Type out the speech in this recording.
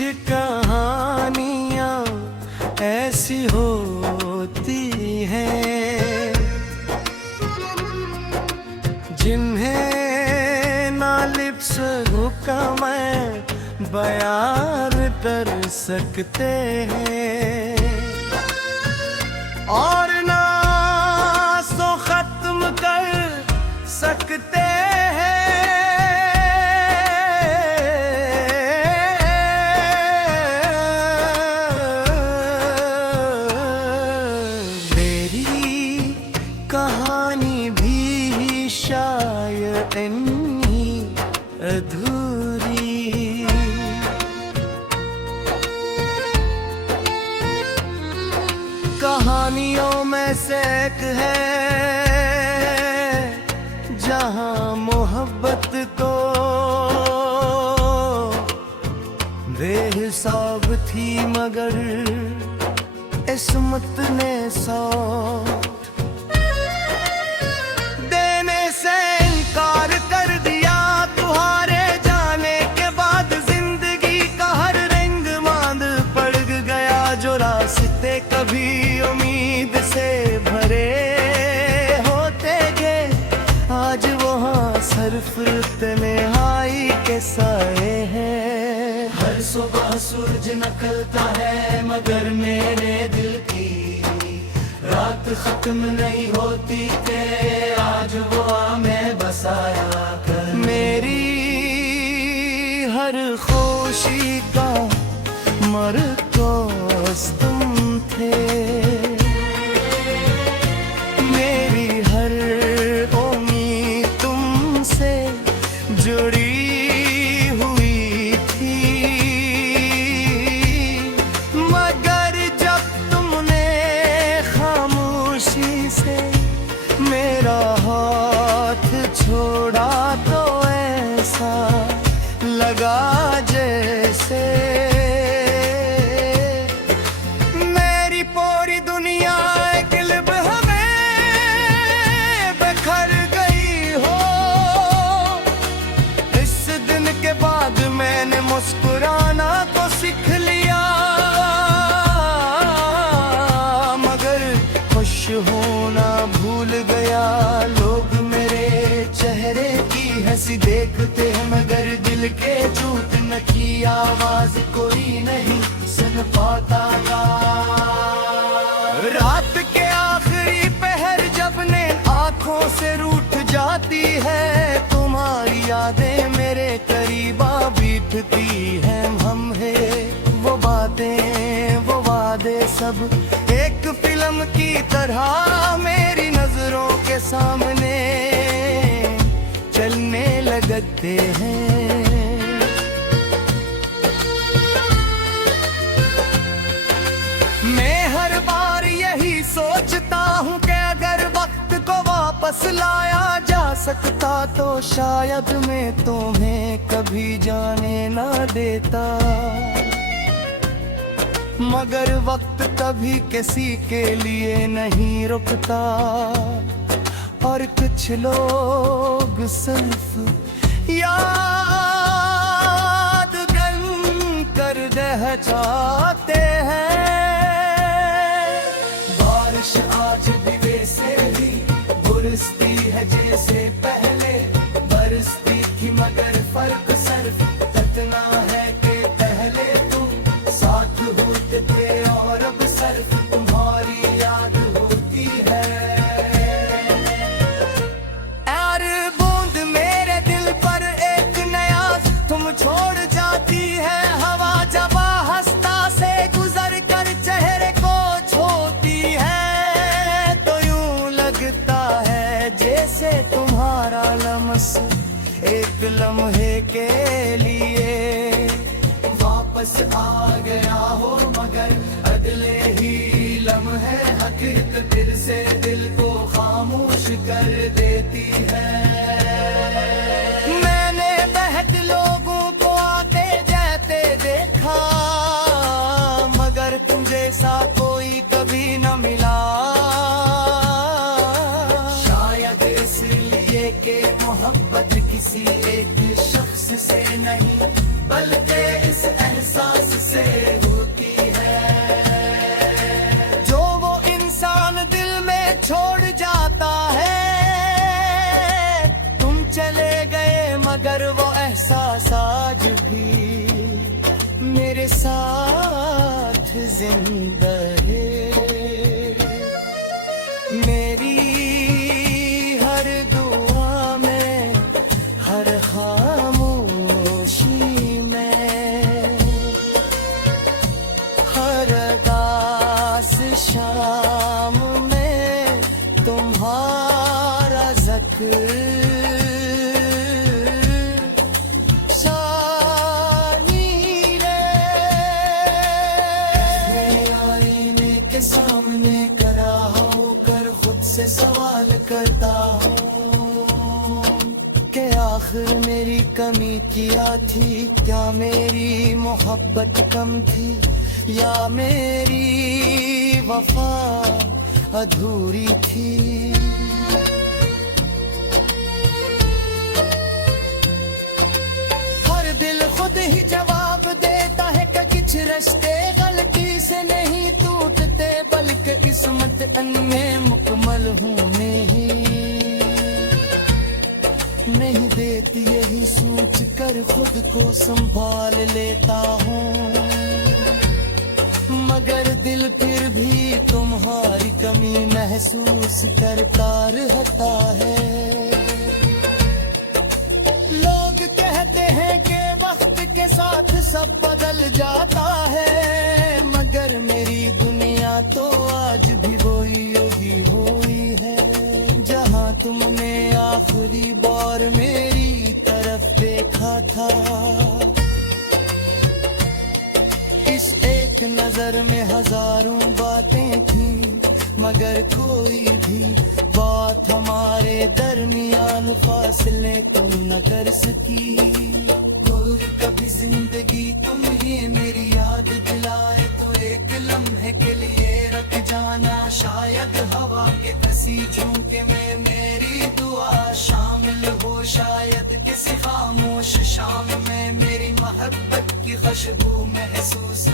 कहानियाँ ऐसी होती हैं जिन्हें ना लिप से रुका मैं बयान कर सकते हैं और ना सो खत्म कर सकते हैं। मेरी कहानी भी शायद इतनी अधूरी कहानियों में से एक है जहां मोहब्बत को बेहिसाब थी मगर इस्मत ने सौ देने से इनकार कर दिया। तुम्हारे जाने के बाद जिंदगी का हर रंग मांद पड़ गया। जो रास्ते कभी उम्मीद से भरे होते गए आज वहाँ सिर्फ तन्हाई के साए हैं। हर सुबह सूरज निकलता है मगर मेरे दिल की रात खत्म नहीं होती के आज वो मैं बसाया कर। मेरी हर खुशी का मरकज़ तुम थे। मेरी हर उम्मीद तुमसे जुड़ी हुई थी मगर जब तुमने खामोशी से मेरा हाथ छोड़ा तो ऐसा लगा जैसे मेरी पूरी दुनिया एक लम्हे में बिखर गई हो। इस दिन के बाद मैंने मुस्कुराना तो सीख लिया मगर खुश होना भूल गया। लोग मेरे चेहरे की हंसी देखते हैं मगर दिल के झूठ न की आवाज कोई नहीं सुन पाता था। रात के आखिरी पहर जब ने आंखों से रूठ जाती है तुम्हारी यादें मेरे करीबा बीतती हैं। हम है वो बातें वो वादे सब एक फिल्म की तरह मेरी नजरों के सामने चलने लगते हैं। मैं हर बार यही सोचता हूँ कि अगर वक्त को वापस लाया जा सकता तो शायद मैं तुम्हें कभी जाने ना देता मगर वक्त कभी किसी के लिए नहीं रुकता और कुछ लोग सिर्फ याद कर रह जाते हैं। बारिश आज भी वैसे ही बरसती है जैसे पहले बरसती थी मगर फर्क सिर्फ इतना है कि पहले तुम साथ होते थे और अब सिर्फ तुम्हारी याद होती है। यार बूंद मेरे दिल पर एक नया तुम छोड़ जाती है। हवा जब हंसता से गुजर कर चेहरे को छूती है तो यूं लगता है जैसे तुम्हारा लम्स एक लम्हे के लिए वापस आ गया हो मगर अगले ही लम्हे हकीकत फिर से दिल को खामोश कर देती है। मैंने बहुत लोगों को आते जाते देखा मगर तुम जैसा कोई कभी न मिला। शायद इसलिए कि मोहब्बत किसी एक शख्स से नहीं बल्कि इस एहसास साथ जिंदा है। मेरी हर दुआ में, हर खामोशी में, हर अरदास शाम में तुम्हारा ज़िक्र सामने खड़ा होकर खुद से सवाल करता हूँ कि आखिर मेरी कमी क्या थी? क्या मेरी मोहब्बत कम थी या मेरी वफा अधूरी थी? हर दिल खुद ही जवाब देता है कि कुछ रिश्ते गलती से नहीं टूटते बल्कि किस्मत इनमें मुकम्मल होने ही नहीं देती। यही सोच कर खुद को संभाल लेता हूँ, मगर दिल फिर भी तुम्हारी कमी महसूस करता रहता है। लोग कहते हैं कि वक्त के साथ सब बदल जाता है, मगर मेरी दुनिया तो आज भी वही हुई है जहां तुमने आखिरी बार मेरी तरफ देखा था। इस एक नजर में हजारों बातें थी, मगर कोई भी बात हमारे दरमियान फासले कम न कर सकी। और कभी जिंदगी तुम्हें मेरी याद दिलाए तो एक लम्हे के लिए रख जाना। शायद हवा के कसी झोंके में मेरी दुआ शामिल हो, शायद किसी खामोश शाम में मेरी मोहब्बत की खुशबू महसूस